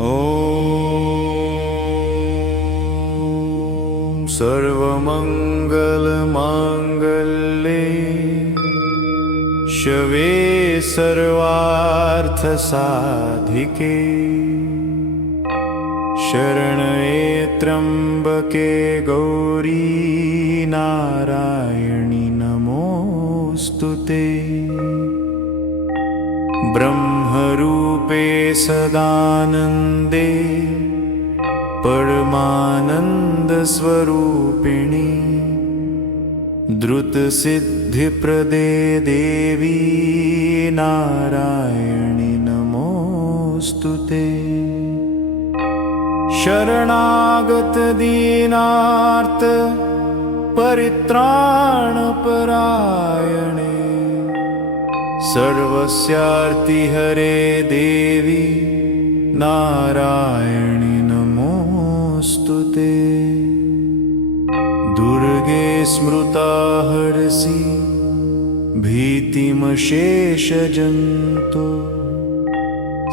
ॐ सर्वमङ्गलमाङ्गल्ये शिवे सर्वार्थसाधिके शरण्ये त्र्यम्बके गौरी नारायणि नमोऽस्तुते। ब्रह्मरूपे सदानन्दे परमानन्दस्वरूपिणि द्रुतसिद्धिप्रदे देवी नारायणि नमोऽस्तुते। शरणागतदीनार्त परित्राणपरायणे सर्वस्यार्तिहरे देवी नारायणि नमोऽस्तुते। दुर्गे स्मृता हरसि भीतिमशेषजन्तु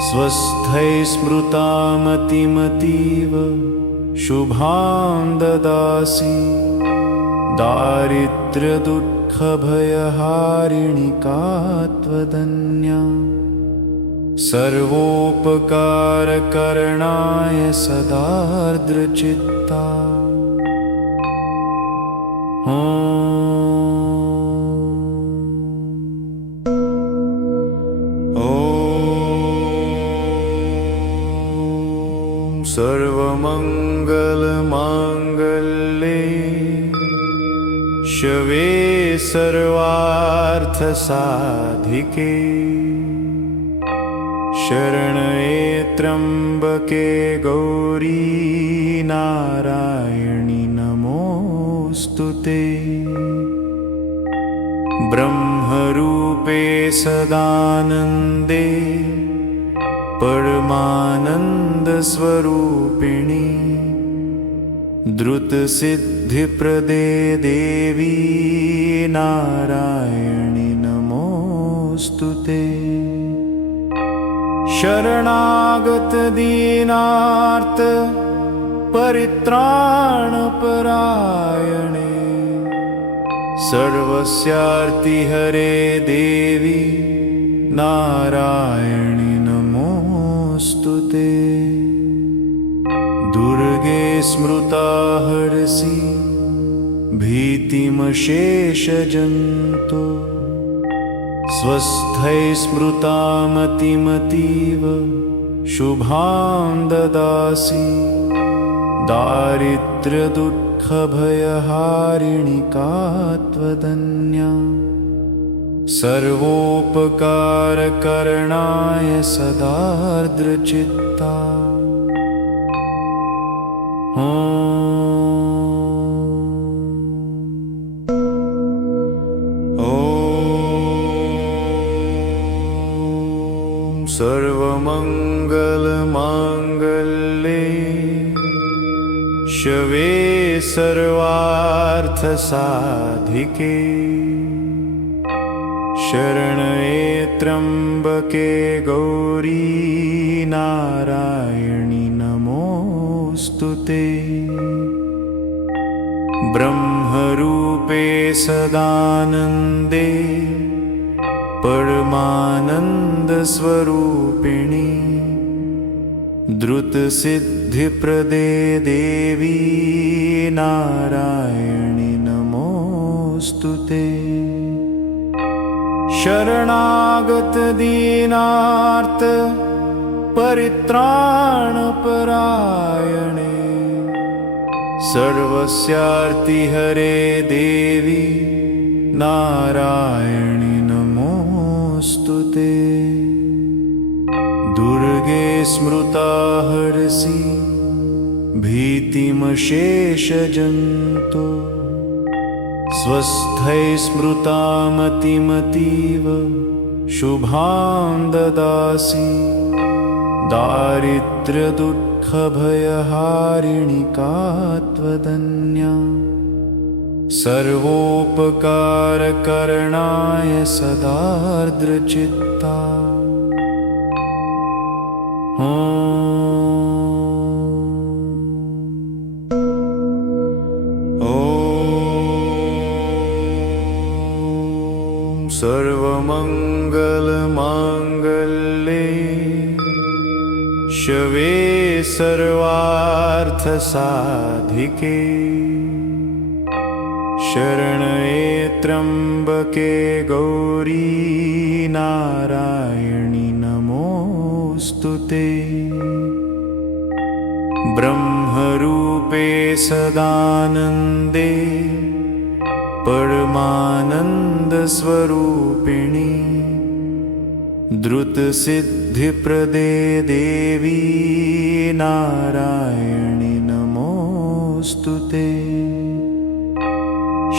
स्वस्थै स्मृता मतिमतीव शुभां ददासि। दारिद्र्यदुःखभयहारिणि का त्वदन्या सर्वोपकारकरणाय सदार्द्रचित्ता। सर्वमङ्गलमाङ्गल्ये शिवे सर्वार्थसाधिके शरण्ये त्र्यम्बके गौरी नारायणि नमोऽस्तुते। ब्रह्मरूपे सदानन्दे परमानन्दस्वरूपिणि द्रुतसिद्धिप्रदे देवी नारायणि नमोऽस्तुते। शरणागतदीनार्त परित्राणपरायणे सर्वस्यार्तिहरे देवी नारायणि नमोऽस्तुते। दुर्गे स्मृता हरसि भीतिमशेषजन्तु स्वस्थै स्मृता मतिमतीव शुभां ददासि। दारिद्र्यदुःखभयहारिणि का त्वदन्या सर्वोपकारकरणाय सदार्द्रचित्ता। सर्वमङ्गलमाङ्गल्ये शिवे सर्वार्थसाधिके शरण्ये त्र्यम्बके गौरी नारायणि नमोऽस्तुते। ब्रह्मरूपे सदानन्दे परमानन्दस्वरूपिणि द्रुतसिद्धिप्रदे देवी नारायणि नमोऽस्तुते। शरणागतदीनार्त परित्राणपरायणे सर्वस्यार्तिहरे देवी नारायणि नमोऽस्तुते। दुर्गे स्मृता हरसि भीतिमशेषजन्तु स्वस्थै स्मृता मतिमतीव शुभां ददासि। दारिद्र्यदुःखभयहारिणि का त्वदन्या सर्वोपकारकरणाय सदार्द्रचित्ता। सर्वमङ्गलमाङ्गल्ये शिवे सर्वार्थसाधिके शरण्ये त्र्यम्बके गौरी नारायणि नमोऽस्तुते। ब्रह्मरूपे सदानन्दे परमानन्दस्वरूपिणि द्रुतसिद्धिप्रदे देवी नारायणि नमोऽस्तुते।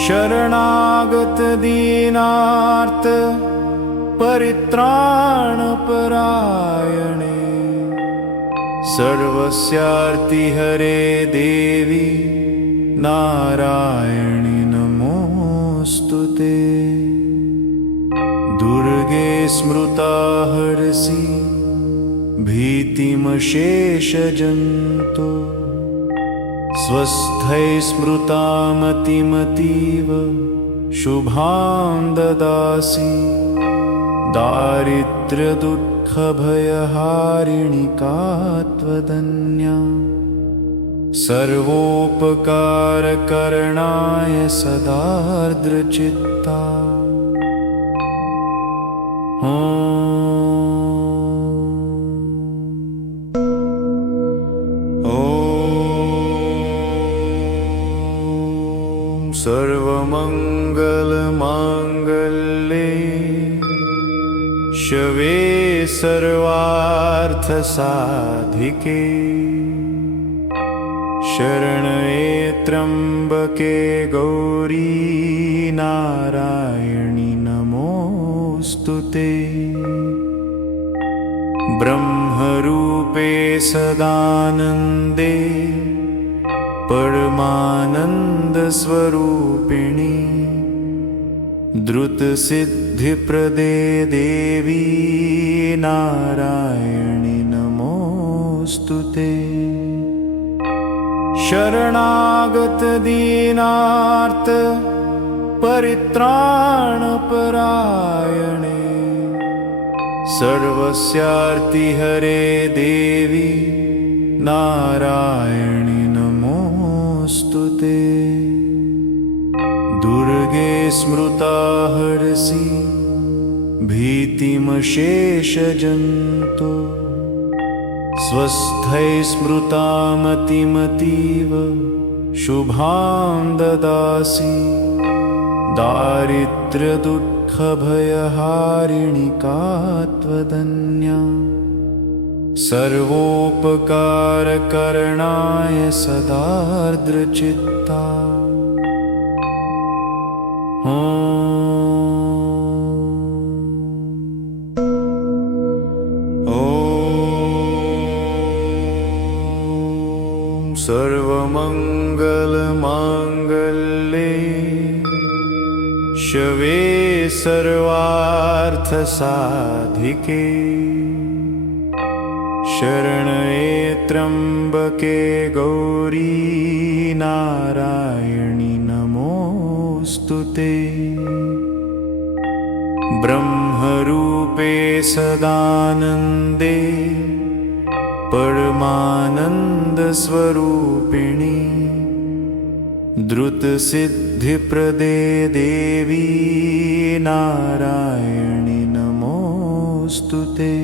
शरणागत दीनार्त परित्राणपरायणे सर्वस्यार्तिहरे देवी नारायणि नमोऽस्तुते। दुर्गे स्मृता हरसि भीतिमशेषजन्तु स्वस्थै स्मृता मतिमतीव शुभां ददासि। दारिद्र्यदुःखभयहारिणि का त्वदन्या सर्वोपकारकरणाय सदार्द्रचित्ता। सर्वमङ्गलमाङ्गल्ये शिवे सर्वार्थसाधिके शरण्ये त्र्यम्बके गौरी नारायणि नमोऽस्तुते। ब्रह्मरूपे सदानन्दे परमानन्दस्वरूपिणि द्रुतसिद्धिप्रदे देवी नारायणि नमोऽस्तुते। शरणागत दीनार्त परित्राणपरायणे सर्वस्यार्तिहरे देवी नारायणि नमोऽस्तुते। दुर्गे स्मृता हरसि भीतिमशेषजन्तु स्वस्थै स्मृता मतिमतीव शुभां ददासि। दारिद्र्यदुःखभयहारिणि का त्वदन्या सर्वोपकारकरणाय सदार्द्रचित्ता। सर्वमङ्गलमाङ्गल्ये शिवे सर्वार्थसाधिके शरण्ये त्र्यम्बके गौरी नारायणि नमोऽस्तुते। ब्रह्मरूपे सदानन्दे परमानन्दस्वरूपिणि द्रुतसिद्धिप्रदे देवी नारायणि नमोऽस्तुते।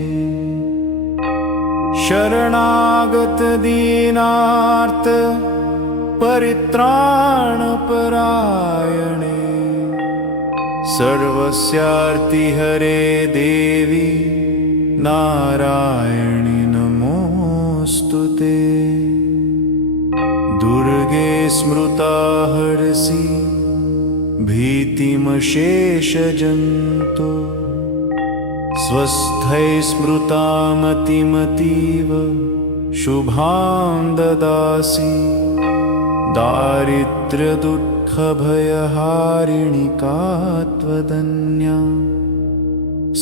शरणागत दीनार्त परित्राणपरायणे सर्वस्यार्तिहरे देवी नारायणि नमोऽस्तुते। दुर्गे स्मृता हरसि भीतिमशेषजन्तु स्वस्थै स्मृता मतिमतीव शुभां ददासि। दारिद्र्यदुःखभयहारिणि का त्वदन्या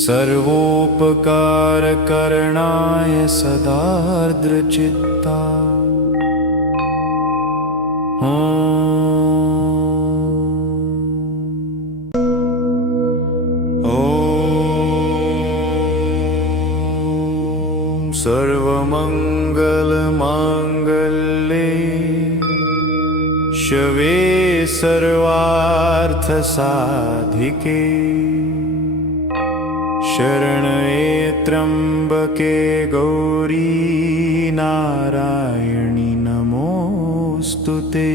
सर्वोपकारकरणाय सदार्द्रचित्ता। ॐ सर्वमङ्गलमाङ्गल्ये शिवे सर्वार्थसाधिके शरण्ये त्र्यम्बके गौरी नारायणि नमोऽस्तुते।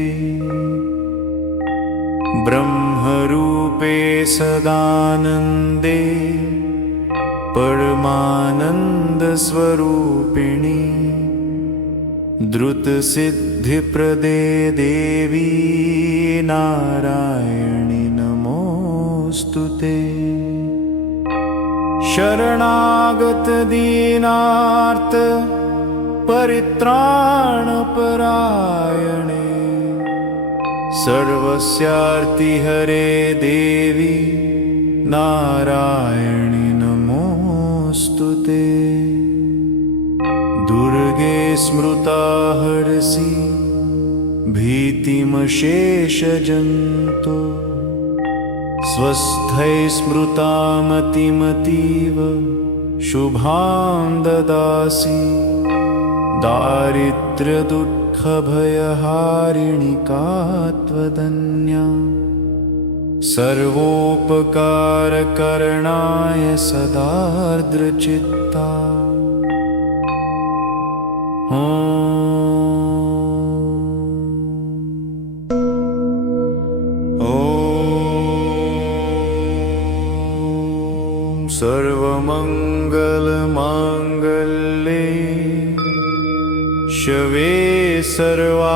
ब्रह्मरूपे सदानन्दे परमानन्दस्वरूपिणि द्रुतसिद्धिप्रदे देवी नारायणि नमोऽस्तुते। शरणागत दीनार्त परित्राणपरायणे सर्वस्यार्तिहरे देवी नारायणि नमोऽस्तुते। दुर्गे स्मृता हरसि भीतिमशेषजन्तु स्वस्थै स्मृता मतिमतीव शुभां ददासि। दारिद्र्यदुःखभयहारिणि का त्वदन्या सर्वोपकारकरणाय सदार्द्रचित्ता। सर्वमङ्गलमाङ्गल्ये शिवे सर्वार्थसाधिके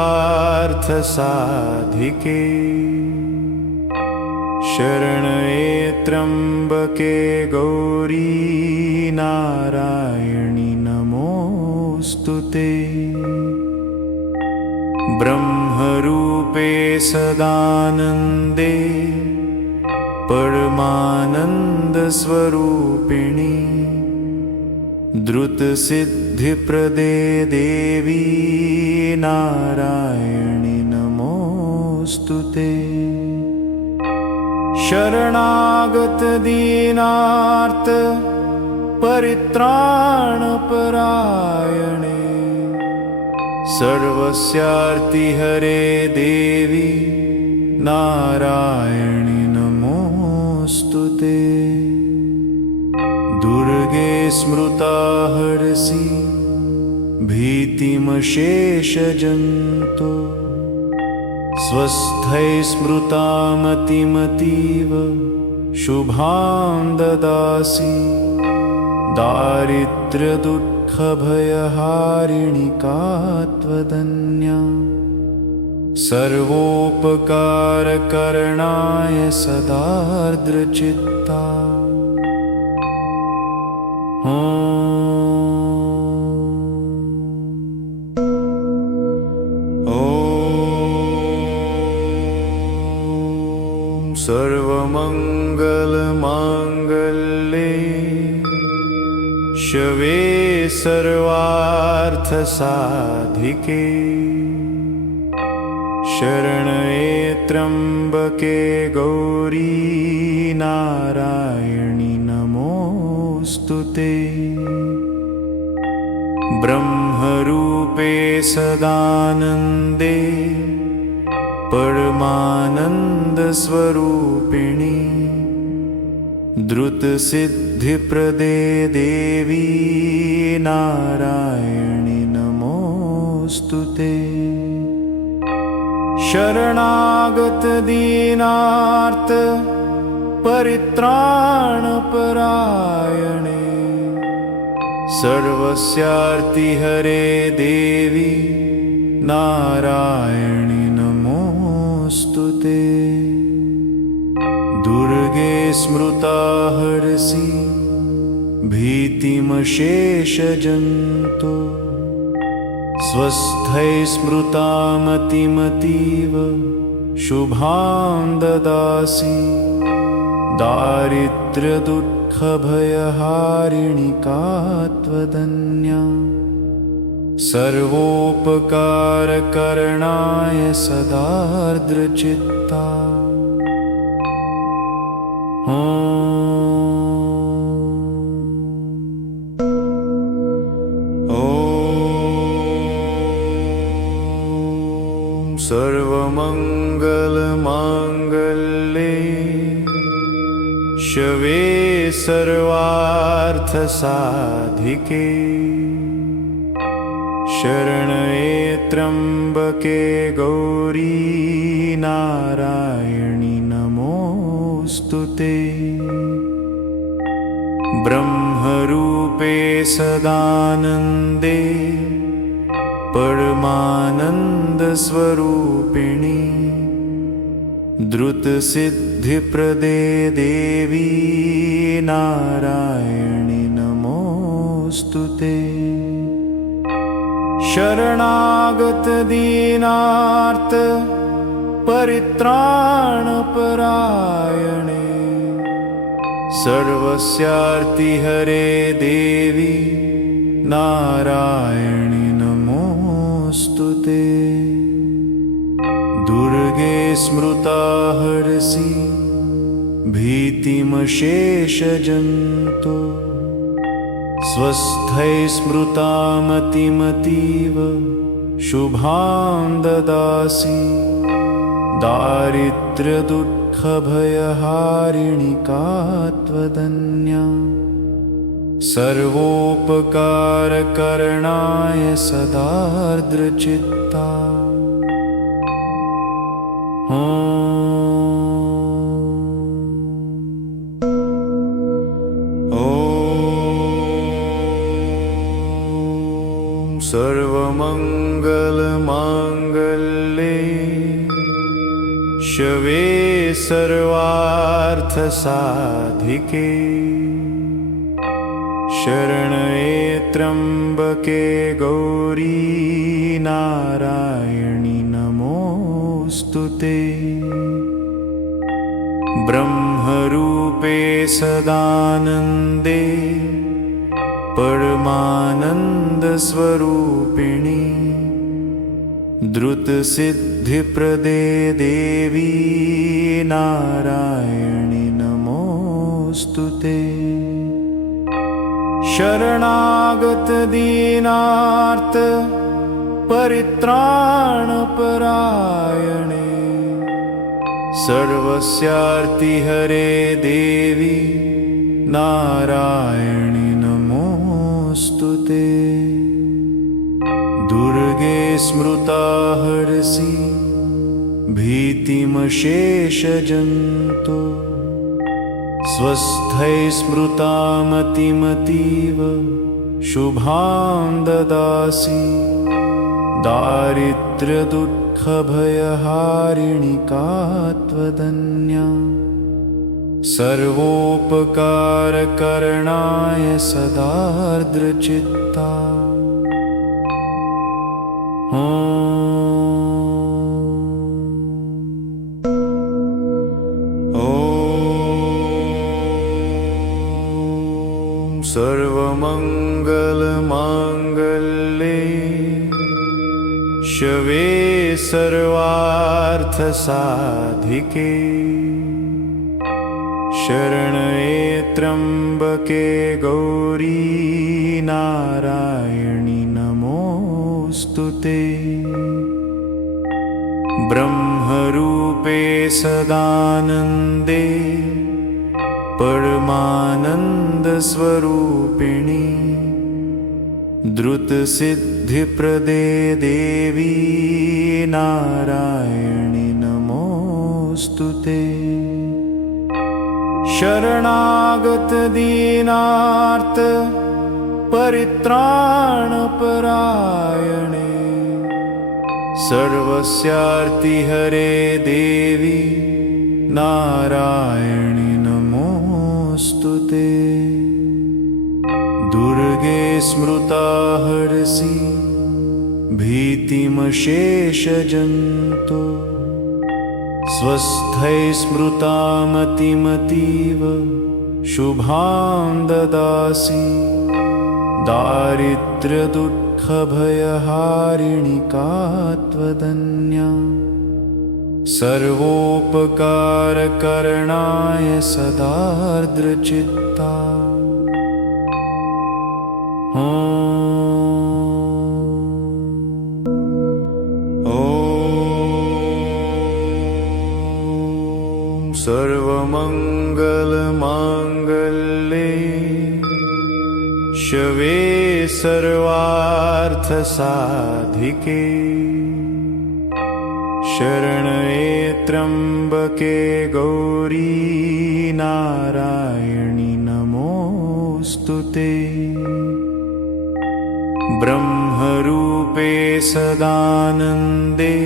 शरण्ये त्र्यम्बके गौरी नारायणि नमोऽस्तुते। ब्रह्मरूपे सदानन्दे परमानन्दस्वरूपिणि द्रुतसिद्धिप्रदे देवी नारायणि नमोऽस्तुते। शरणागत दीनार्त परित्राणपरायणे सर्वस्यार्तिहरे देवी नारायणि नमोऽस्तुते। दुर्गे स्मृता हरसि भीतिमशेषजन्तु स्वस्थै स्मृता मतिमतीव शुभां ददासि। दारिद्र्यदुःखभयहारिणि का त्वदन्या सर्वोपकारकरणाय सदार्द्रचित्ता। सर्वमङ्गलमाङ्गल्ये शिवे सर्वार्थसाधिके शरण्ये त्र्यम्बके गौरी नारायणि नमोऽस्तुते। ब्रह्मरूपे सदानन्दे परमानन्दस्वरूपिणि द्रुतसिद्धिप्रदे देवी नारायणि नमोऽस्तुते। शरणागत दीनार्त परित्राणपरायणे सर्वस्यार्तिहरे देवी नारायणि नमोऽस्तुते। दुर्गे स्मृता हरसि भीतिमशेषजन्तु स्वस्थै स्मृता मतिमतीव शुभां ददासि। दारिद्र्यदुःखभयहारिणि का त्वदन्या सर्वोपकारकरणाय सदार्द्रचित्ता। ॐ सर्वमङ्गलमाङ्गल्ये शिवे सर्वार्थसाधिके शरण्ये त्र्यम्बके गौरी नारायणि नमोऽस्तुते। ब्रह्मरूपे सदानन्दे परमानन्दस्वरूपिणि द्रुतसिद्धिप्रदे देवी नारायणि नमोऽस्तुते। शरणागत दीनार्त परित्राणपरायणे सर्वस्यार्तिहरे देवी नारायणि नमोऽस्तुते। दुर्गे स्मृता हरसि भीतिमशेषजन्तु स्वस्थै स्मृता मतिमतीव शुभां ददासि। दारिद्र्यदुःखभयहारिणि का त्वदन्या सर्वोपकारकरणाय सदार्द्रचित्ता। सर्वमङ्गलमाङ्गल्ये शिवे सर्वार्थसाधिके शरण्ये त्र्यम्बके गौरी नारायणि नमोऽस्तुते। ब्रह्मरूपे सदानन्दे परमानन्दस्वरूपिणि द्रुतसिद्धिप्रदे देवी नारायणि नमोऽस्तुते। शरणागत दीनार्त परित्राणपरायणे सर्वस्यार्तिहरे देवी नारायणि नमोऽस्तुते। दुर्गे स्मृता हरसि भीतिमशेषजन्तु स्वस्थै स्मृता मतिमतीव शुभां ददासि। दारिद्र्यदुःखभयहारिणि का त्वदन्या सर्वोपकारकरणाय सदार्द्रचित्ता। सर्वमङ्गलमाङ्गल्ये शिवे सर्वार्थसाधिके शरण्ये त्र्यम्बके गौरी नारायणि नमोऽस्तुते। ब्रह्मरूपे सदानन्दे परमानन्दस्वरूपिणि द्रुतसिद्धिप्रदे देवी नारायणि नमोऽस्तुते। शरणागत दीनार्त परित्राणपरायणे सर्वस्यार्तिहरे देवी नारायणि नमोऽस्तुते। दुर्गे स्मृता हरसि भीतिमशेषजन्तु स्वस्थै स्मृता मतिमतीव शुभां ददासि। दारिद्र्यदुःखभयहारिणि का त्वदन्या सर्वोपकारकरणाय सदार्द्रचित्ता। ॐ सर्वमङ्गलमाङ्गल्ये शिवे सर्वार्थसाधिके शरण्ये त्र्यम्बके गौरी नारायणि नमोऽस्तुते। ब्रह्मरूपे सदानन्दे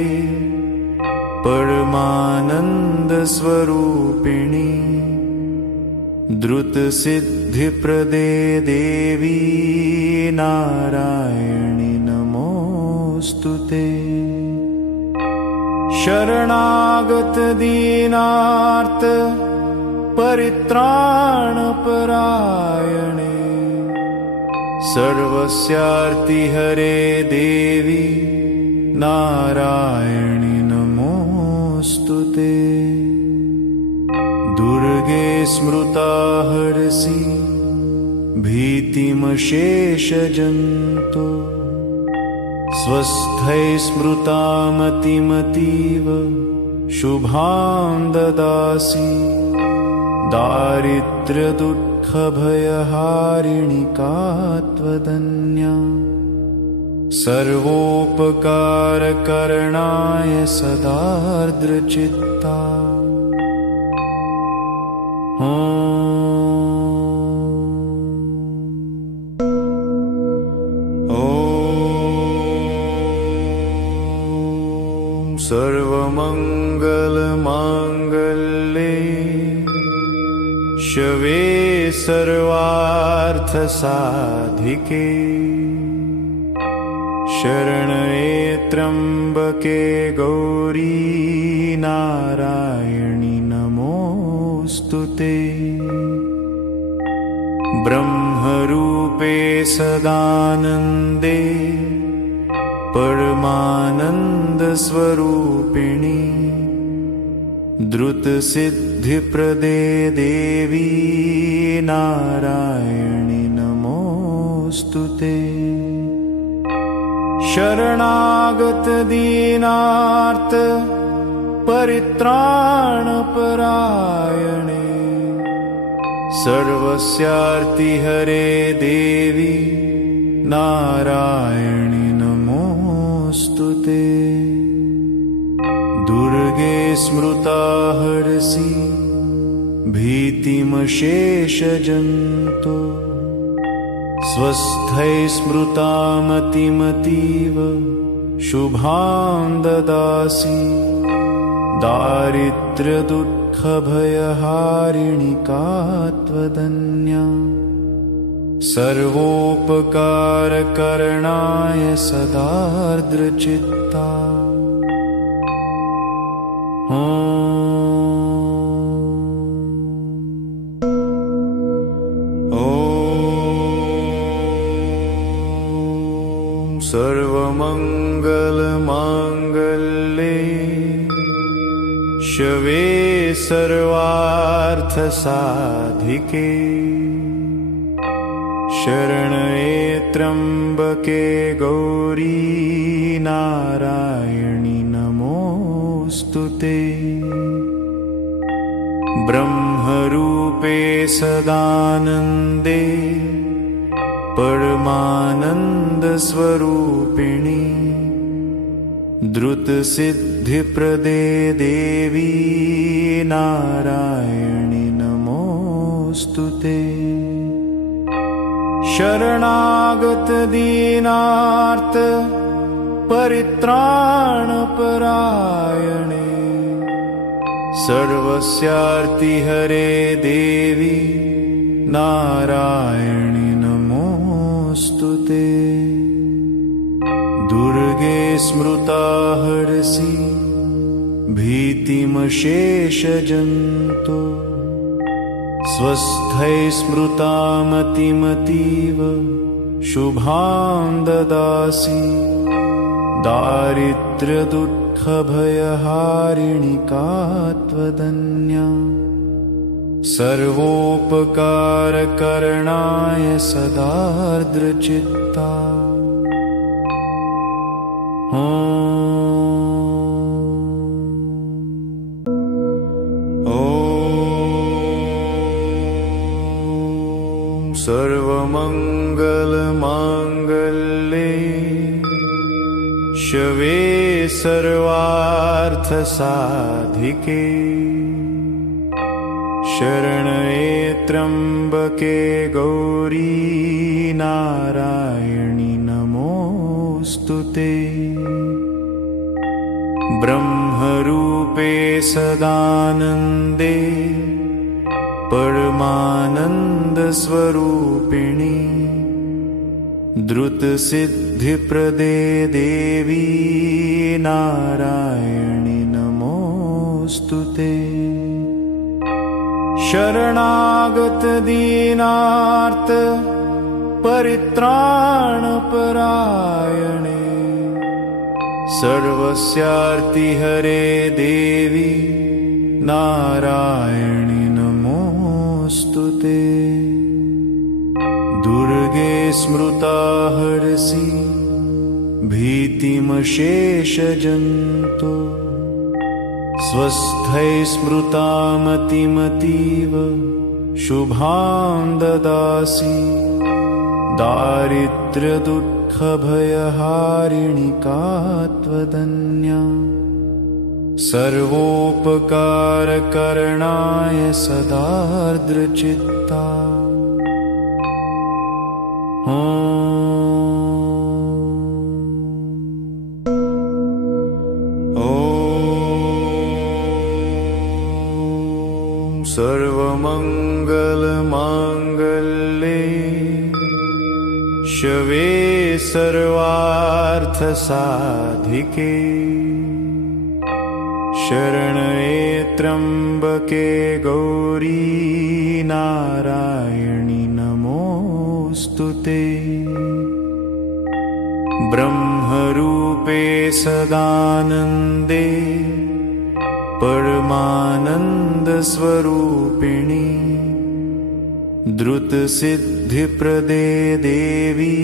परमानन्दस्वरूपिणि द्रुतसिद्धिप्रदे देवी नारायणि नमोऽस्तुते। शरणागत दीनार्त परित्राणपरायणे सर्वस्यार्तिहरे देवी नारायणि नमोऽस्तुते। दुर्गे स्मृता हरसि भीतिमशेषजन्तु स्वस्थै स्मृता मतिमतीव शुभां ददासि। दारिद्र्यदुःखभयहारिणि का त्वदन्या सर्वोपकारकरणाय सदार्द्रचित्ता। सर्वमङ्गलमाङ्गल्ये शिवे सर्वार्थसाधिके शरण्ये त्र्यम्बके गौरी नारायणि नमोऽस्तुते। ब्रह्मरूपे सदानन्दे परमानन्दस्वरूपिणि द्रुतसिद्धिप्रदे देवी नारायणि नमोऽस्तुते। शरणागत दीनार्त परित्राणपरायणे सर्वस्यार्तिहरे देवी नारायणि नमोऽस्तुते। दुर्गे स्मृता हरसि भीतिमशेषजन्तु स्वस्थै स्मृता मतिमतीव शुभां ददासि। दारिद्र्यदुःखभयहारिणि का त्वदन्या सर्वोपकारकरणाय सदार्द्रचित्ता। सर्वमङ्गलमाङ्गल्ये शिवे सर्वार्थसाधिके शरण्ये त्र्यम्बके गौरी नारायणि नमोऽस्तुते। ब्रह्मरूपे सदानन्दे परमानन्दस्वरूपिणि द्रुतसिद्धिप्रदे देवी नारायणि नमोऽस्तुते। शरणागत दीनार्त परित्राणपरायणे सर्वस्यार्तिहरे देवी नारायणि नमोऽस्तुते। दुर्गे स्मृता हरसि भीतिमशेषजन्तु स्वस्थै स्मृता मतिमतीव शुभां ददासि। दारिद्र्यदुःखभयहारिणि का त्वदन्या सर्वोपकारकरणाय सदार्द्रचित्ता। ॐ सर्वमङ्गलमाङ्गल्ये शिवे सर्वार्थसाधिके शरण्ये त्र्यम्बके गौरी नारायणि नमोऽस्तुते। ब्रह्मरूपे सदानन्दे परमानन्दस्वरूपिणि द्रुतसिद्धिप्रदे देवी नारायणि नमोऽस्तुते। शरणागत दीनार्त परित्राणपरायणे सर्वस्यार्तिहरे देवी नारायणि नमोऽस्तुते। दुर्गे स्मृता हरसि भीतिमशेषजन्तु स्वस्थै स्मृता मतिमतीव शुभां ददासि। दारिद्र्यदुःखभयहारिणि का त्वदन्या सर्वोपकारकरणाय सदार्द्रचित्ता। सर्वमङ्गलमाङ्गल्ये शिवे सर्वार्थसाधिके शरण्ये त्र्यम्बके गौरी नारायणि नमोऽस्तुते। ब्रह्मरूपे सदानन्दे परमानन्दस्वरूपिणि द्रुतसिद्धिप्रदे देवी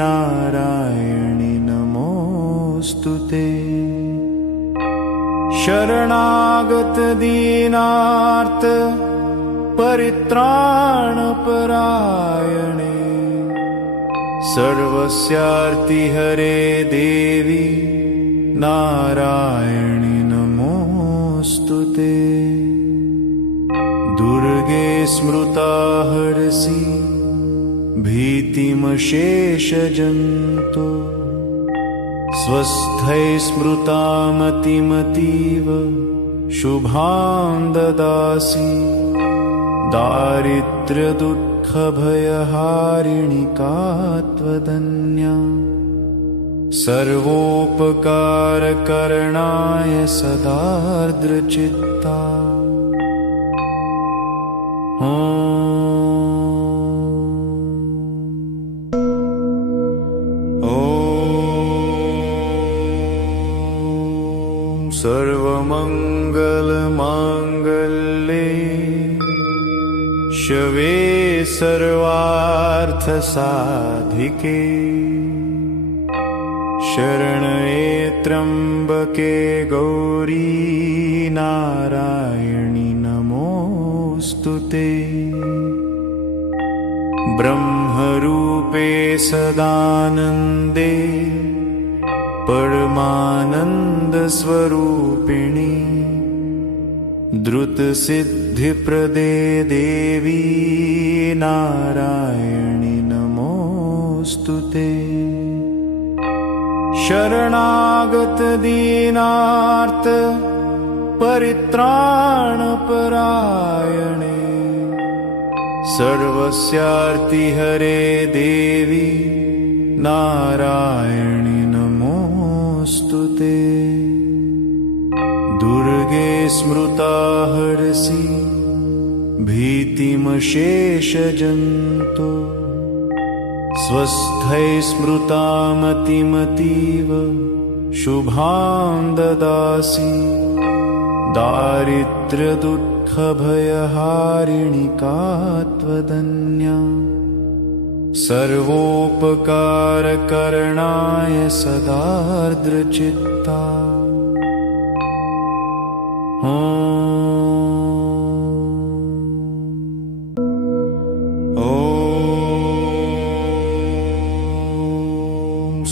नारायणि नमोऽस्तुते। शरणागत दीनार्त परित्राणपरायणे सर्वस्यार्तिहरे देवी नारायणि नमोऽस्तुते। दुर्गे स्मृता हरसि भीतिमशेषजन्तु स्वस्थै स्मृता मतिमतीव शुभां ददासि। दारिद्र्यदुःखभयहारिणि का त्वदन्या सर्वोपकारकरणाय सदार्द्रचित्ता। सर्वमङ्गलमाङ्गल्ये शिवे सर्वार्थसाधिके शरण्ये त्र्यम्बके गौरी नारायणि नमोऽस्तुते। ब्रह्मरूपे सदानन्दे परमानन्दस्वरूपिणि द्रुतसिद्धिप्रदे देवी नारायणि नमोऽस्तुते। शरणागत दीनार्त परित्राणपरायणे सर्वस्यार्तिहरे देवी नारायणि नमोऽस्तुते। दुर्गे स्मृता हरसि भीतिमशेषजन्तु स्वस्थै स्मृता मतिमतीव शुभां ददासि। दारिद्र्यदुःखभयहारिणि का त्वदन्या सर्वोपकारकरणाय सदार्द्रचित्ता। ॐ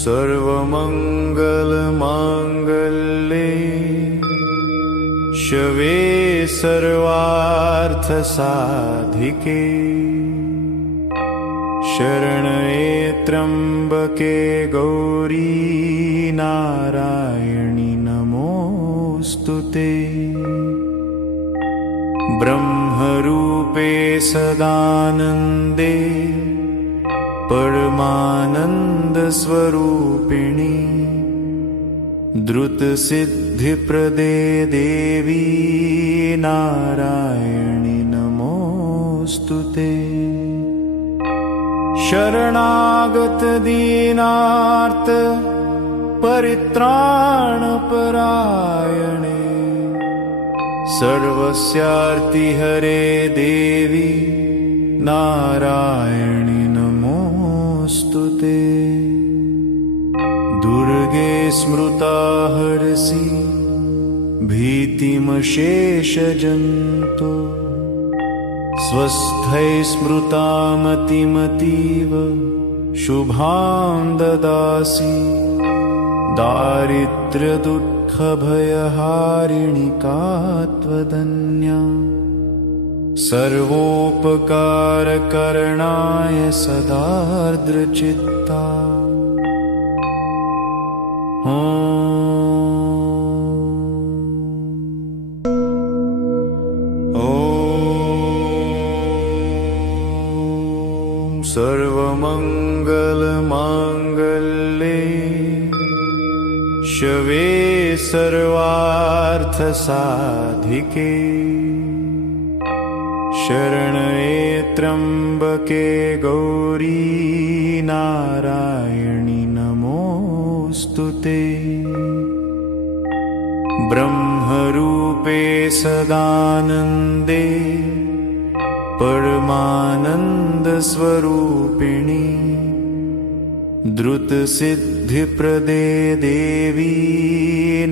सर्वमङ्गलमाङ्गल्ये शिवे सर्वार्थसाधिके शरण्ये त्र्यम्बके गौरी नारायणि नमोऽस्तुते। ब्रह्मरूपे सदानन्दे परमानन्दस्वरूपिणि द्रुतसिद्धिप्रदे देवी नारायणि नमोऽस्तुते। शरणागत दीनार्त परित्राणपरायणे सर्वस्यार्तिहरे देवी नारायणि नमोऽस्तुते। दुर्गे स्मृता हरसि भीतिमशेषजन्तु स्वस्थै स्मृता मतिमतीव शुभां ददासि। दारिद्र्यदुःखभयहारिणि का त्वदन्या सर्वोपकारकरणाय सदार्द्रचित्ता। सर्वमङ्गलमाङ्गल्ये शिवे सर्वार्थसाधिके शरण्ये त्र्यम्बके गौरी नारायणि नमोऽस्तुते। ब्रह्मरूपे सदानन्दे परमानन्दस्वरूपिणि द्रुतसिद्धिप्रदे देवी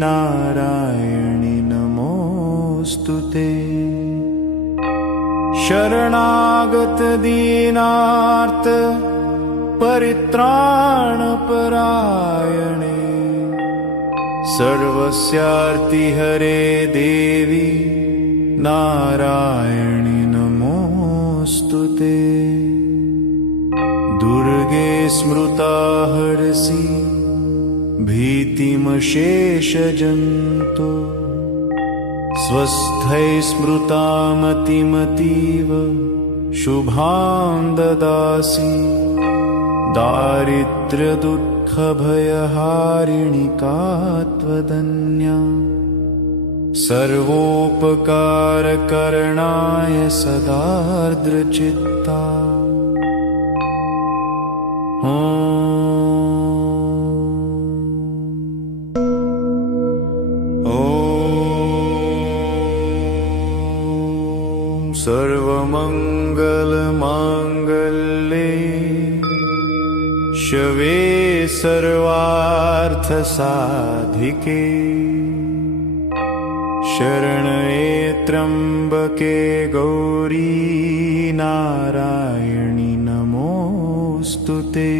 नारायणि नमोऽस्तुते। शरणागत दीनार्त परित्राणपरायणे सर्वस्यार्तिहरे देवी नारायणि नमोऽस्तुते। दुर्गे स्मृता हरसि भीतिमशेषजन्तु स्वस्थै स्मृता मतिमतीव शुभां ददासि। दारिद्र्यदुःखभयहारिणि का त्वदन्या सर्वोपकारकरणाय सदार्द्रचित्ता। सर्वमङ्गलमाङ्गल्ये शिवे सर्वार्थसाधिके शरण्ये त्र्यम्बके गौरी नारायणि नमोऽस्तुते।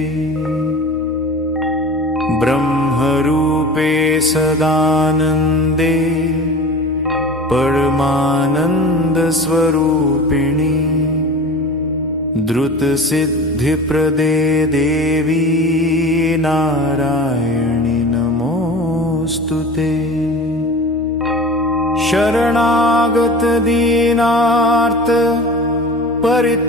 ब्रह्मरूपे सदानन्दे परमानन्दस्वरूपिणि द्रुतसिद्धिप्रदे देवी नारायणि नमोऽस्तुते। शरणागत दीनार्त परित्राणपरायणे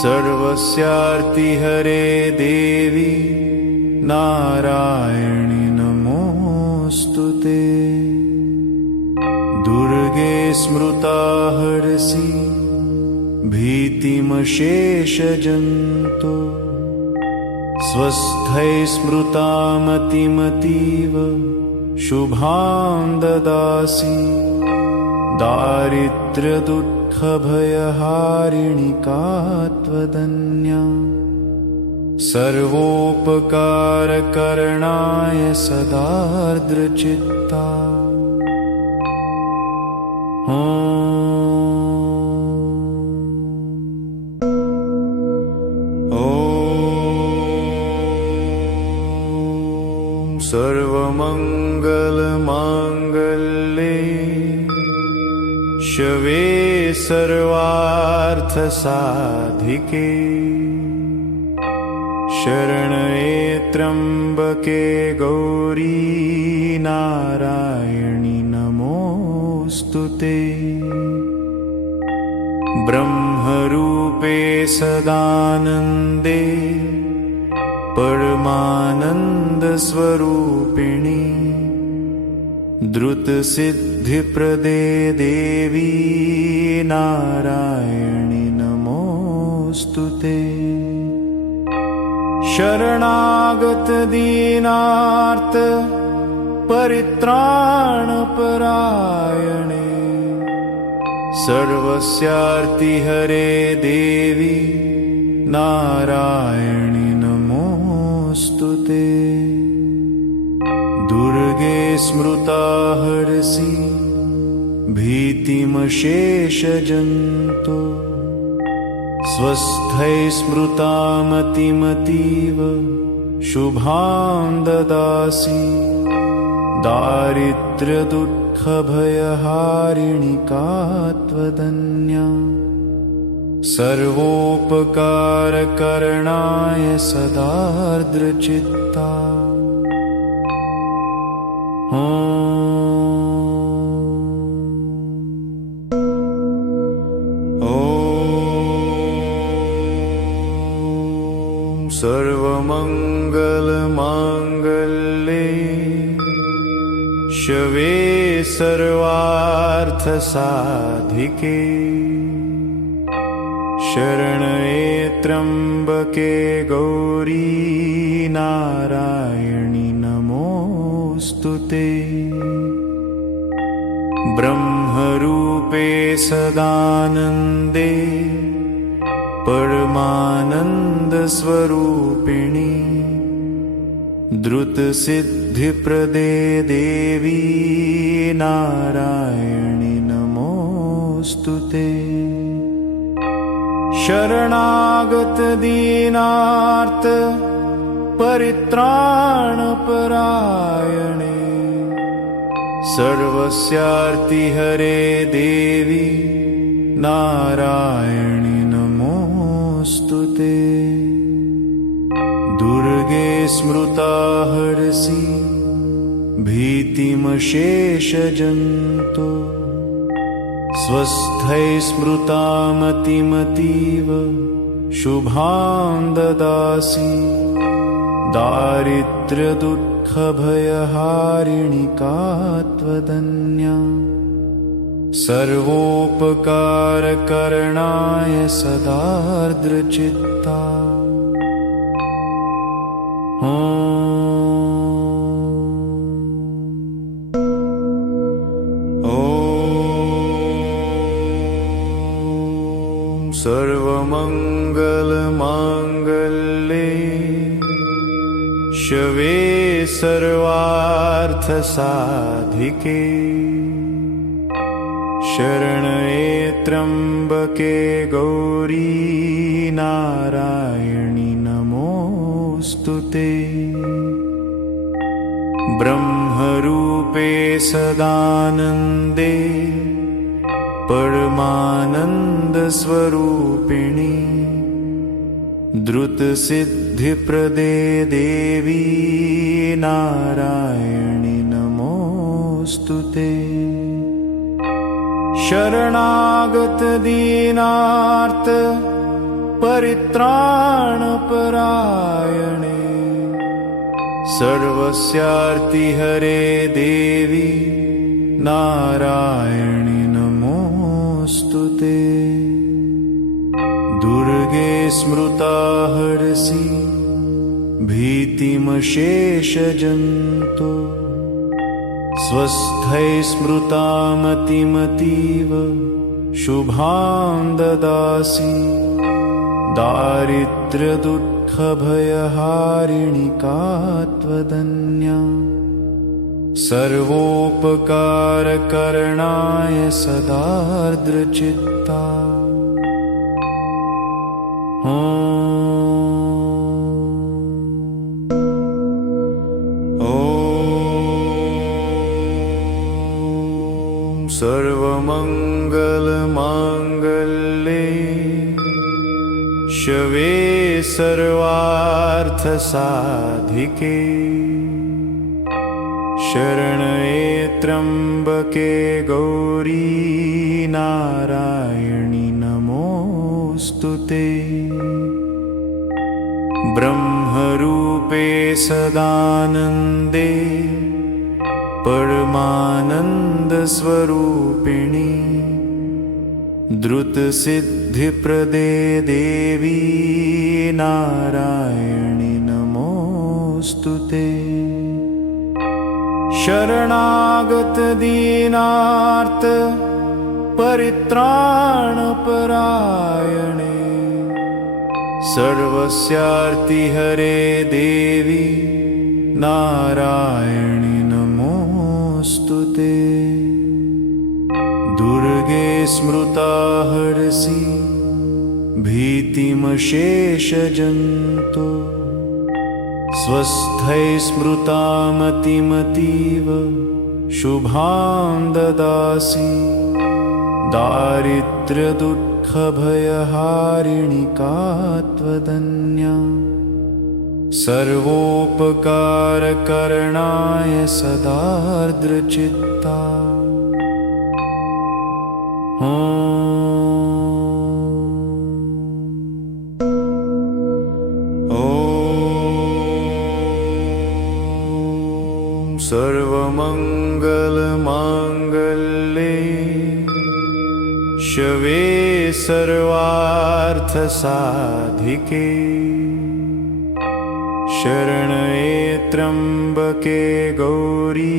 सर्वस्यार्तिहरे देवी नारायणि नमोऽस्तुते। दुर्गे स्मृता हरसि भीतिमशेषजन्तु स्वस्थै स्मृता मतिमतीव शुभां ददासि। दारिद्र्यदुःखभयहारिणि का त्वदन्या सर्वोपकारकरणाय सदार्द्रचित्ता। ॐ सर्वमङ्गलमाङ्गल्ये शिवे सर्वार्थसाधिके शरण्ये त्र्यम्बके गौरी नारायणि नमोऽस्तुते। ब्रह्मरूपे सदानन्दे परमानन्दस्वरूपिणि द्रुतसिद्धिप्रदे देवी नारायणि नमोऽस्तुते। शरणागत दीनार्त परित्राणपरायणे सर्वस्यार्तिहरे देवी नारायणि नमोऽस्तुते। दुर्गे स्मृता हरसि भीतिमशेषजन्तु स्वस्थै स्मृता मतिमतीव शुभां ददासि। दारिद्र्यदुःखभयहारिणि का त्वदन्या सर्वोपकारकरणाय सदार्द्रचित्ता। सर्वमङ्गलमाङ्गल्ये शिवे सर्वार्थसाधिके शरण्ये त्र्यम्बके गौरी नारायणि नमोऽस्तुते। ब्रह्मरूपे सदानन्दे परमानन्दस्वरूपिणि द्रुतसिद्धिप्रदे देवी नारायणि नमोऽस्तुते। शरणागत दीनार्त परित्राणपरायणे सर्वस्यार्तिहरे देवी नारायणि नमोऽस्तुते। दुर्गे स्मृता हरसि भीतिमशेषजन्तु स्वस्थै स्मृता मतिमतीव शुभां ददासि। दारिद्र्यदुःखभयहारिणि का त्वदन्या सर्वोपकारकरणाय सदार्द्रचित्ता। सर्वमङ्गलमाङ्गल्ये शिवे सर्वार्थसाधिके शरण्ये त्र्यम्बके गौरी नारायणि नमोऽस्तुते। ब्रह्मरूपे सदानन्दे परमानन्दस्वरूपिणि द्रुतसिद्धिप्रदे देवी नारायणि नमोऽस्तुते। शरणागत दीनार्त परित्राणपरायणे सर्वस्यार्तिहरे देवी नारायणि नमोऽस्तुते। दुर्गे स्मृता हरसि भीतिमशेषजन्तु स्वस्थै स्मृता मतिमतीव शुभां ददासि। दारिद्र्यदुःखभयहारिणि का त्वदन्या सर्वोपकारकरणाय सदार्द्रचित्ता। ॐ सर्वमङ्गलमाङ्गल्ये शिवे सर्वार्थसाधिके शरण्ये त्र्यम्बके गौरी नारायणि नमोऽस्तुते। ब्रह्मरूपे सदानन्दे परमानन्दस्वरूपिणि द्रुतसिद्धिप्रदे देवी नारायणि नमोऽस्तुते। शरणागत दीनार्त परित्राणपरायणे सर्वस्यार्तिहरे देवी नारायणि नमोऽस्तुते। दुर्गे स्मृता हरसि भीतिमशेषजन्तु स्वस्थै स्मृता मतिमतीव शुभां ददासि। दारिद्र्यदुःखभयहारिणि का त्वदन्या सर्वोपकारकरणाय सदार्द्रचित्ता। सर्वमङ्गलमाङ्गल्ये शिवे सर्वार्थसाधिके शरण्ये त्र्यम्बके गौरी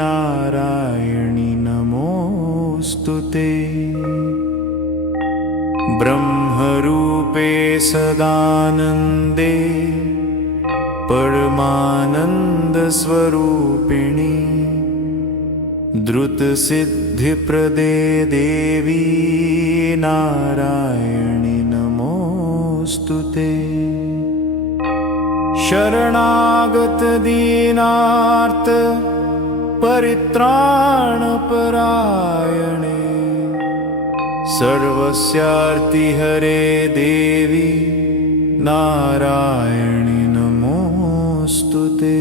नारायणि नमोऽस्तुते। ब्रह्मरूपे सदानन्दे परमानन्दस्वरूपिणि द्रुतसिद्धिप्रदे देवी नारायणि नमोऽस्तुते। शरणागत दीनार्त परित्राणपरायणे सर्वस्यार्तिहरे देवी नारायणि नमोऽस्तुते।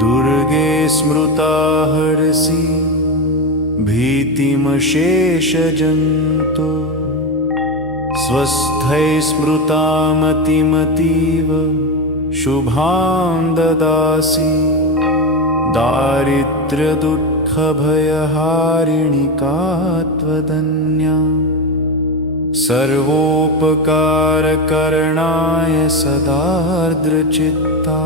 दुर्गे स्मृता हरसि भीतिमशेषजन्तु स्वस्थै स्मृता मतिमतीव शुभां ददासि। दारिद्र्यदुःखभयहारिणि का त्वदन्या सर्वोपकारकरणाय सदार्द्रचित्ता।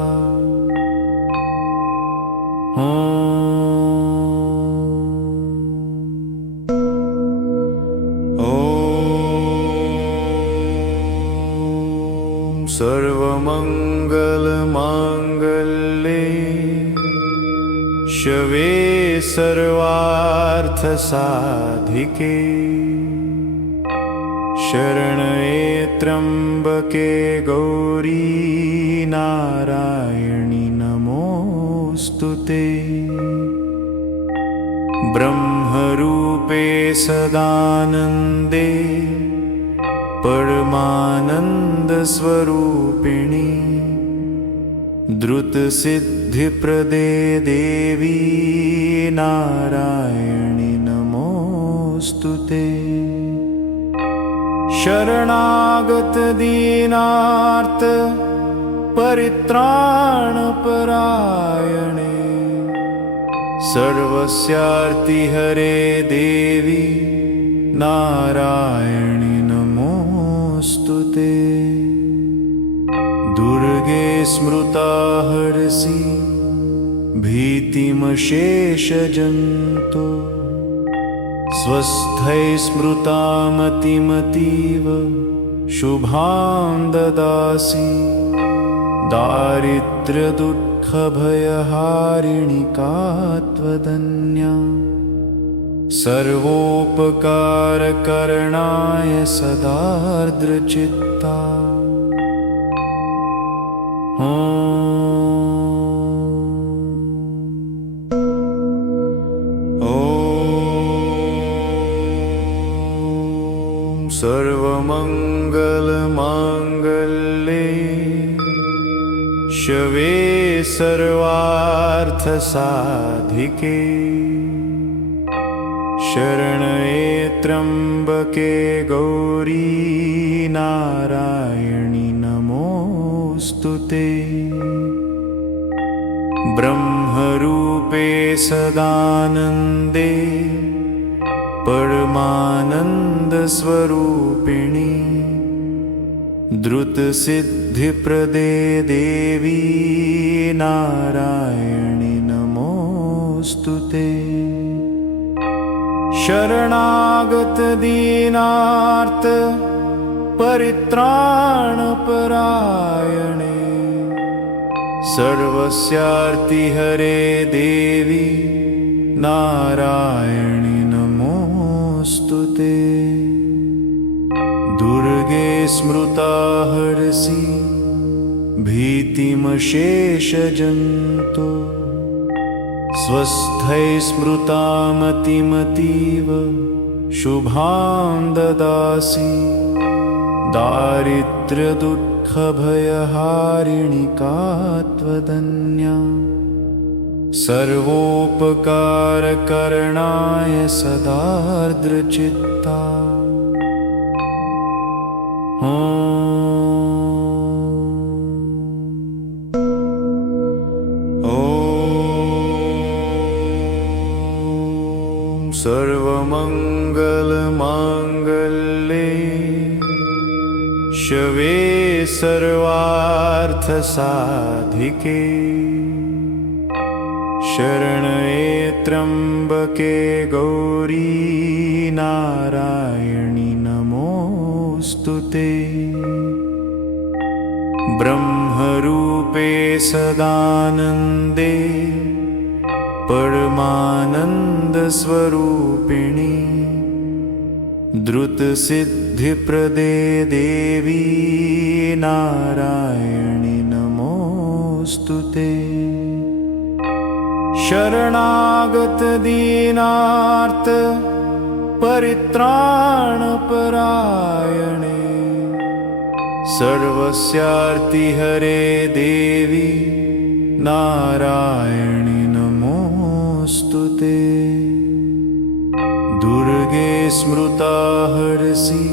सर्वमङ्गलमाङ्गल्ये शिवे सर्वार्थसाधिके शरण्ये त्र्यम्बके गौरी नारायणि नमोऽस्तुते। ब्रह्मरूपे सदानन्दे परमानन्दस्वरूपिणि द्रुतसिद्धिप्रदे देवी नारायणि नमोऽस्तुते। शरणागत दीनार्त परित्राणपरायणे सर्वस्यार्तिहरे देवी नारायणि नमोऽस्तुते। दुर्गे स्मृता हरसि भीतिमशेषजन्तु स्वस्थै स्मृता मतिमतीव शुभां ददासि। दारिद्र्यदुःखभयहारिणि का त्वदन्या सर्वोपकारकरणाय सदार्द्रचित्ता। ॐ शवे सर्वार्थसाधिके शरण्ये त्र्यम्बके गौरी नारायणि नमोऽस्तुते। ब्रह्मरूपे सदानन्दे परमानन्दस्वरूपिणि द्रुतसिद्धिप्रदे देवी नारायणि नमोऽस्तुते। शरणागत दीनार्त परित्राणपरायणे सर्वस्यार्तिहरे देवी नारायणि नमोऽस्तुते। दुर्गे स्मृता हरसि भीतिमशेषजन्तु स्वस्थै स्मृता मतिमतीव शुभां ददासि। दारिद्र्यदुःखभयहारिणि का त्वदन्या सर्वोपकारकरणाय सदार्द्रचित्ता। सर्वमङ्गलमाङ्गल्ये शवे सर्वार्थसाधिके शरण्ये त्र्यम्बके गौरी नारायणि नमोऽस्तुते। ब्रह्मरूपे सदानन्दे परमानन्दस्वरूपिणि द्रुतसिद्धिप्रदे देवी नारायणि नमोऽस्तुते। शरणागत दीनार्त परित्राणपरायणे सर्वस्यार्तिहरे देवी नारायणि नमोऽस्तुते। दुर्गे स्मृता हरसि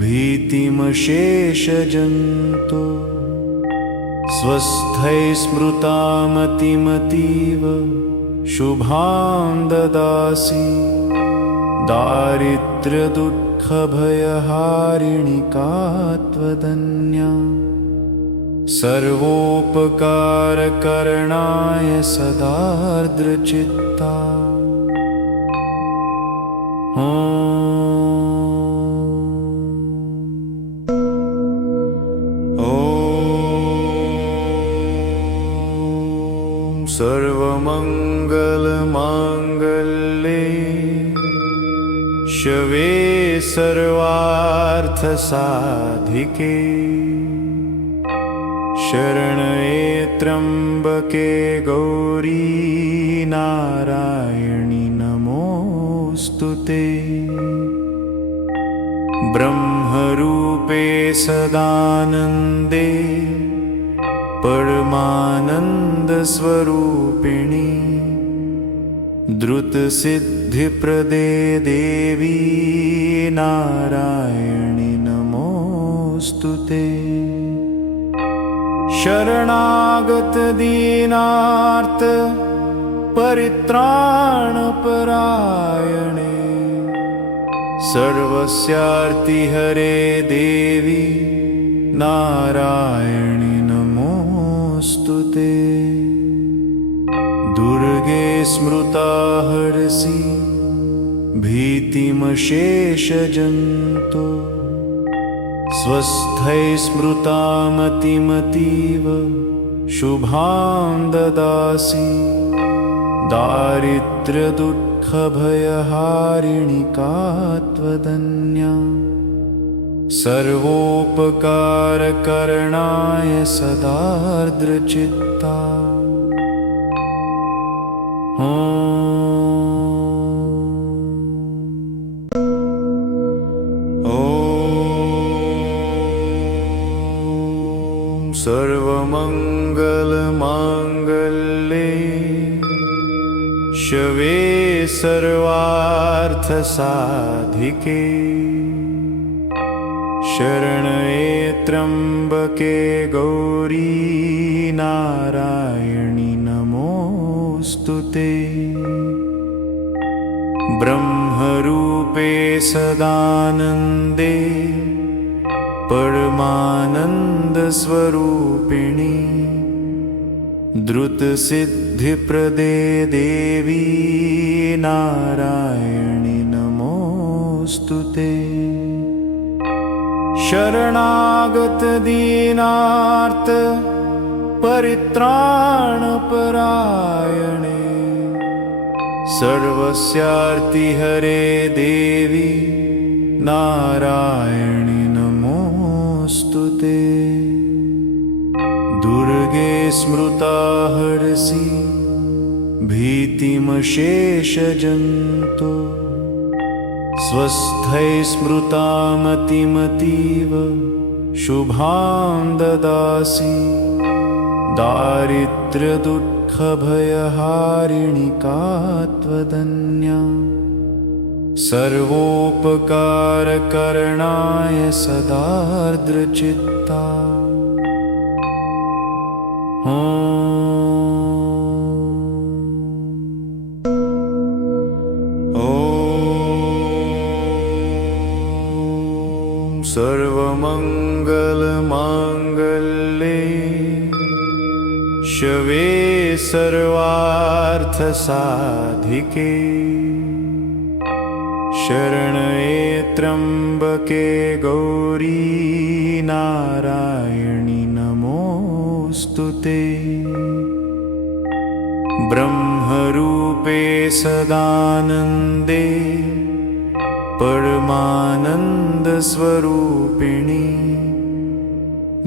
भीतिमशेषजन्तु स्वस्थै स्मृता मतिमतीव शुभां ददासि। दारिद्र्यदुःखभयहारिणि का त्वदन्या सर्वोपकारकरणाय सदार्द्रचित्ता। सर्वमङ्गलमाङ्गल्ये शवे सर्वार्थसाधिके शरण्ये त्र्यम्बके गौरी नारायणि नमोऽस्तुते। ब्रह्मरूपे सदानन्दे परमानन्दस्वरूपिणि द्रुतसिद्धिप्रदे देवी नारायणि नमोऽस्तुते। शरणागत दीनार्त परित्राणपरायणे सर्वस्यार्तिहरे देवी नारायणि नमोऽस्तुते। दुर्गे स्मृता हरसि भीतिमशेषजन्तु स्वस्थै स्मृता मतिमतीव शुभां ददासि। दारिद्र्यदुःखभयहारिणि का त्वदन्या सर्वोपकारकरणाय सदार्द्रचित्ता। सर्वमङ्गलमाङ्गल्ये शिवे सर्वार्थसाधिके शरण्ये त्र्यम्बके गौरी नारायणि नमोऽस्तुते। ब्रह्मरूपे सदानन्दे परमानन्दस्वरूपिणि द्रुतसिद्धिप्रदे देवी नारायणि नमोऽस्तुते। शरणागत दीनार्त परित्राणपरायणे सर्वस्यार्तिहरे देवी नारायणि नमोऽस्तुते। दुर्गे स्मृता हरसि भीतिमशेषजन्तु स्वस्थै स्मृता मतिमतीव शुभां ददासि। दारिद्र्यदुःखभयहारिणि का त्वदन्या सर्वोपकारकरणाय सदार्द्रचित्ता। सर्वमङ्गलमाङ्गल्ये शिवे सर्वार्थसाधिके शरण्ये त्र्यम्बके गौरी नारायणि नमोऽस्तुते। ब्रह्मरूपे सदानन्दे परमानन्दस्वरूपिणि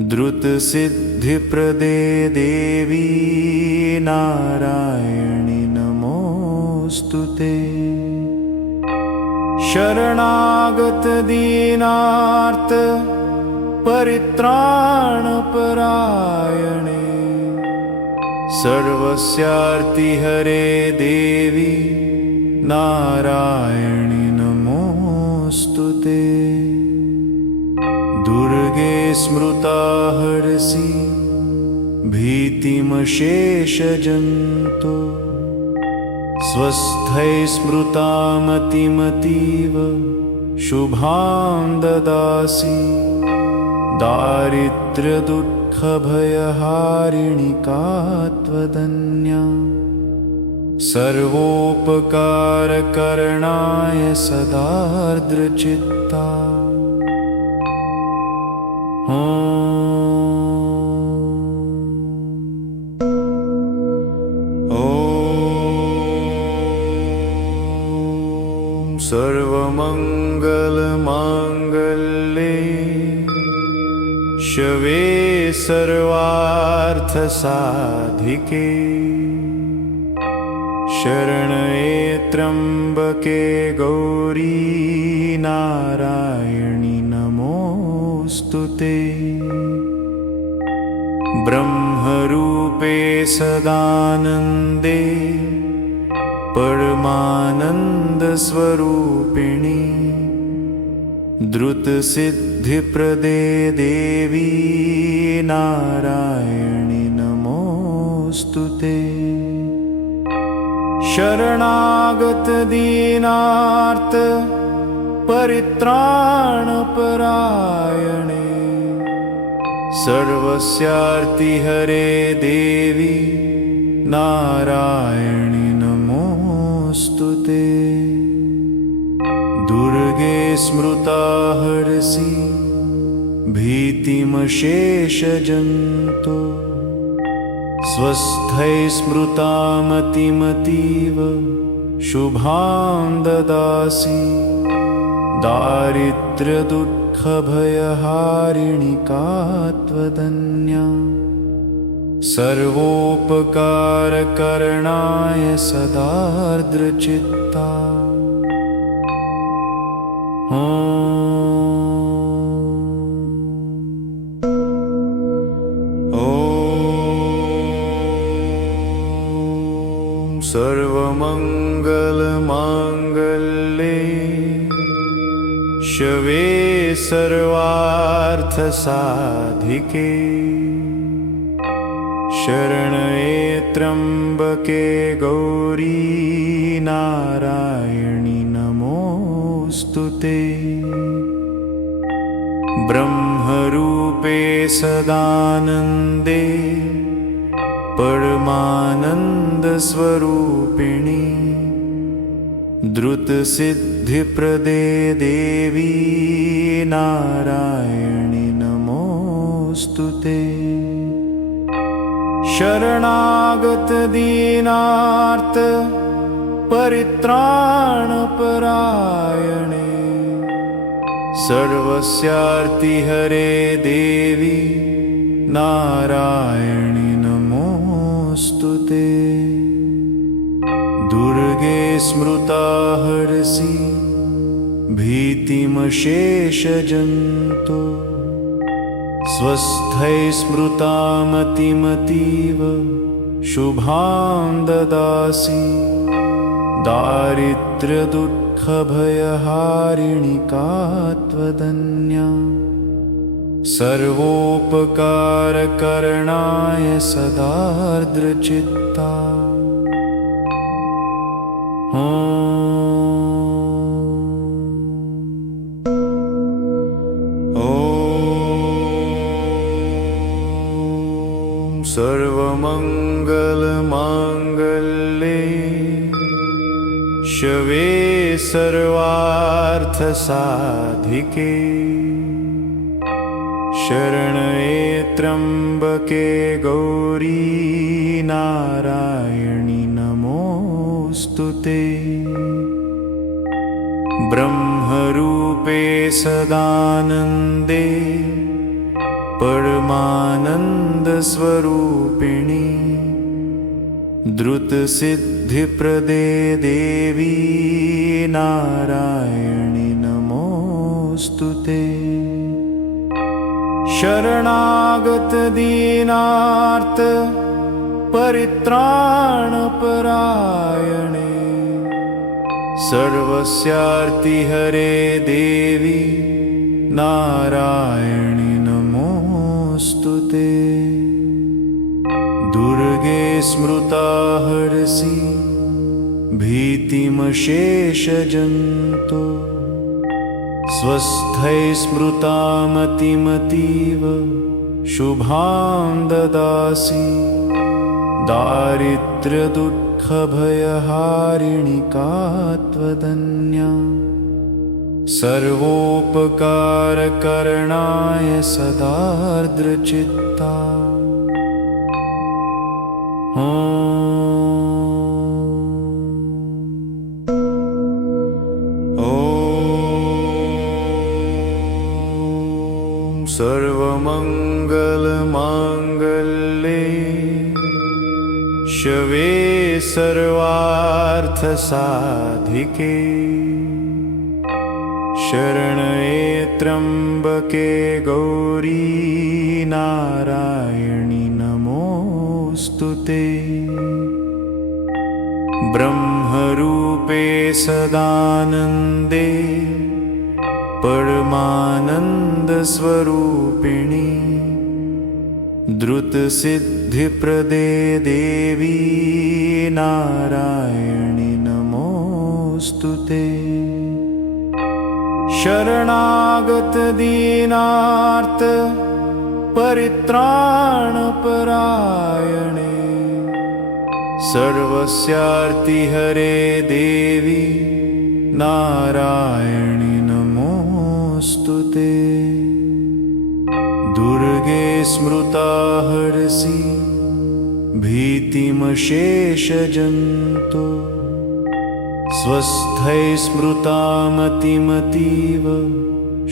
द्रुतसिद्धिप्रदे देवी नारायणि नमोऽस्तुते। शरणागत दीनार्त परित्राणपरायणे सर्वस्यार्तिहरे देवी नारायणि नमोऽस्तुते। दुर्गे स्मृता हरसि भीतिमशेषजन्तु स्वस्थै स्मृता मतिमतीव शुभां ददासि। दारिद्र्यदुःखभयहारिणि का त्वदन्या सर्वोपकारकरणाय सदार्द्रचित्ता। सर्वमङ्गलमाङ्गल्ये शिवे सर्वार्थसाधिके शरण्ये त्र्यम्बके गौरी नारायणि नमोऽस्तुते। ब्रह्मरूपे सदानन्दे परमानन्दस्वरूपिणि द्रुतसिद्धिप्रदे देवी नारायणि नमोऽस्तुते। शरणागत दीनार्त परित्राणपरायणे सर्वस्यार्तिहरे देवी नारायणि नमोऽस्तुते। दुर्गे स्मृता हरसि भीतिमशेषजन्तु स्वस्थै स्मृता मतिमतीव शुभां ददासि। दारिद्र्यदुःखभयहारिणि का त्वदन्या सर्वोपकारकरणाय सदार्द्रचित्ता। ॐ सर्वमङ्गलमाङ्गल्ये शिवे सर्वार्थसाधिके शरण्ये त्र्यम्बके गौरी नारायणि नमोऽस्तुते। ब्रह्मरूपे सदानन्दे परमानन्दस्वरूपिणि द्रुतसिद्धिप्रदे देवी नारायणि नमोऽस्तुते। शरणागत दीनार्त परित्राणपरायणे सर्वस्यार्तिहरे देवी नारायणि नमोऽस्तुते। दुर्गे स्मृता हरसि भीतिमशेषजन्तु स्वस्थै स्मृता मतिमतीव शुभां ददासि। दारिद्र्यदुःखभयहारिणि का त्वदन्या सर्वोपकारकरणाय सदार्द्रचित्ता। सर्वमङ्गलमाङ्गल्ये शिवे सर्वार्थसाधिके शरण्ये त्र्यम्बके गौरी नारायणि नमोऽस्तुते। ब्रह्मरूपे सदानन्दे परमानन्दस्वरूपिणि द्रुतसिद्धिप्रदे देवी नारायणि नमोऽस्तुते। शरणागत दीनार्त परित्राणपरायणे सर्वस्यार्तिहरे देवी नारायणि नमोऽस्तुते। दुर्गे स्मृता हरसि भीतिमशेषजन्तु स्वस्थै स्मृता मतिमतीव शुभां ददासि। दारिद्र्यदुःखभयहारिणि का त्वदन्या सर्वोपकारकरणाय सदार्द्रचित्ता। सर्वमङ्गलमाङ्गल्ये शिवे सर्वार्थसाधिके शरण्ये त्र्यम्बके गौरी नारायणि नमोऽस्तुते। ब्रह्मरूपे सदानन्दे परमानन्दस्वरूपिणि द्रुतसिद्धिप्रदे देवी नारायणि नमोऽस्तुते। शरणागत दीनार्त परित्राणपरायणे सर्वस्यार्तिहरे देवी नारायणि नमोऽस्तुते। दुर्गे स्मृता हरसि भीतिमशेषजन्तु स्वस्थै स्मृता मतिमतीव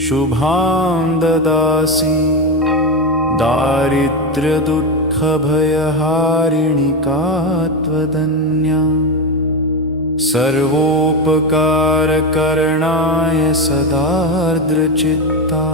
शुभां ददासि। दारिद्र्यदुःखभयहारिणि का त्वदन्या सर्वोपकारकरणाय सदार्द्रचित्ता।